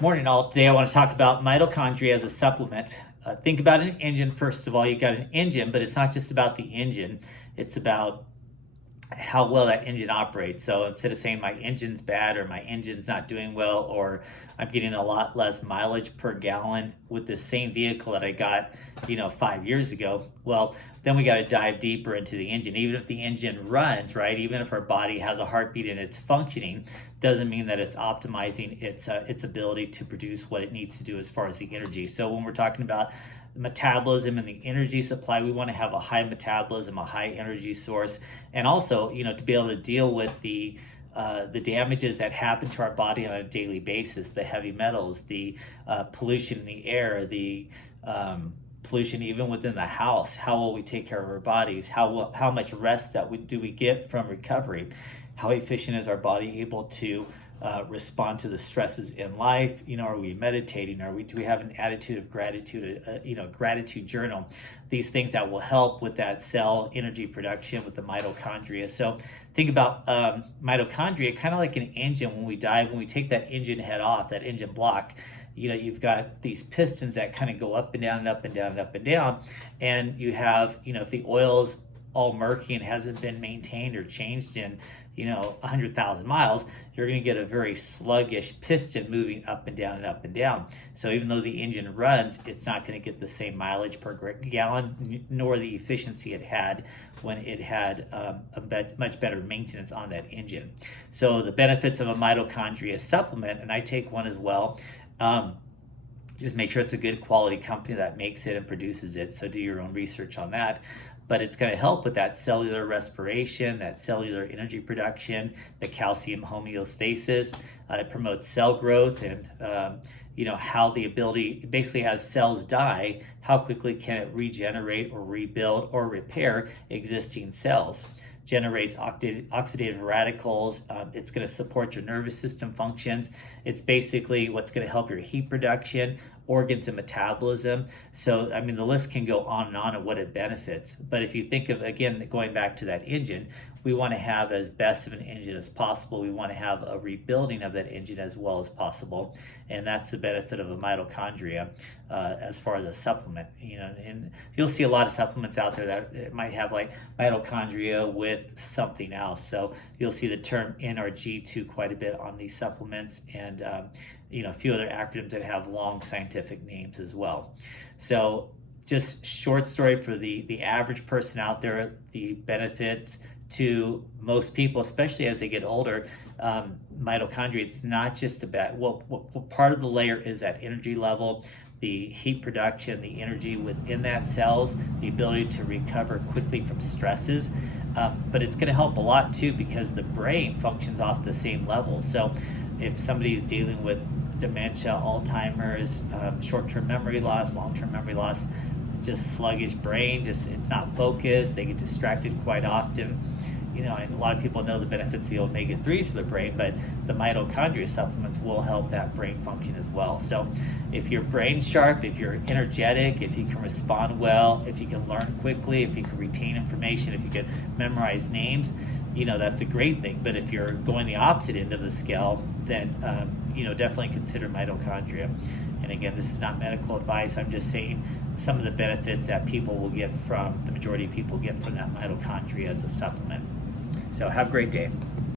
Morning, all. Today I want to talk about mitochondria as a supplement. Think about an engine. First of all, you got an engine, but it's not just about the engine. It's about how well that engine operates. So instead of saying my engine's bad or my engine's not doing well or I'm getting a lot less mileage per gallon with the same vehicle that I got, 5 years ago, well, then we got to dive deeper into the engine. Even if the engine runs, right? Even if our body has a heartbeat and it's functioning, doesn't mean that it's optimizing its ability to produce what it needs to do as far as the energy. So when we're talking about metabolism and the energy supply, we want to have a high metabolism, a high energy source, and also to be able to deal with the damages that happen to our body on a daily basis, the heavy metals, the pollution in the air, the pollution even within the house. How will we take care of our bodies? How much rest do we get from recovery? How efficient is our body able to respond to the stresses in life? Are we meditating? Do we have an attitude of gratitude? Gratitude journal. These things that will help with that cell energy production with the mitochondria. So think about mitochondria kind of like an engine. When we take that engine head off, that engine block, you've got these pistons that kind of go up and down and up and down and up and down, and you have, if the oil's all murky and hasn't been maintained or changed in 100,000 miles, you're going to get a very sluggish piston moving up and down and up and down. So even though the engine runs, it's not going to get the same mileage per gallon, nor the efficiency it had when it had much better maintenance on that engine. So the benefits of a mitochondria supplement, and I take one as well, just make sure it's a good quality company that makes it and produces it. So do your own research on that. But it's going to help with that cellular respiration, that cellular energy production, the calcium homeostasis. It promotes cell growth and, how the ability, basically as cells die, how quickly can it regenerate or rebuild or repair existing cells. Generates oxidative radicals. It's going to support your nervous system functions. It's basically what's going to help your heat production, organs, and metabolism. So, the list can go on and on of what it benefits. But if you think of, again, going back to that engine, we want to have as best of an engine as possible. We want to have a rebuilding of that engine as well as possible. And that's the benefit of a mitochondria as far as a supplement. And you'll see a lot of supplements out there that might have like mitochondria with something else. So you'll see the term NRG2 quite a bit on these supplements, and a few other acronyms that have long scientific names as well. So just short story for the average person out there, the benefits to most people, especially as they get older, mitochondria, it's not just about, part of the layer is that energy level, the heat production, the energy within that cells, the ability to recover quickly from stresses. But it's going to help a lot too, because the brain functions off the same level. So if somebody is dealing with dementia, Alzheimer's, short-term memory loss, long-term memory loss, just sluggish brain, it's not focused, they get distracted quite often. And a lot of people know the benefits of the omega-3s for the brain, but the mitochondria supplements will help that brain function as well. So if your brain's sharp, if you're energetic, if you can respond well, if you can learn quickly, if you can retain information, if you can memorize names, that's a great thing. But if you're going the opposite end of the scale, then definitely consider mitochondria. And again, this is not medical advice. I'm just saying some of the benefits that the majority of people get from that mitochondria as a supplement. So have a great day.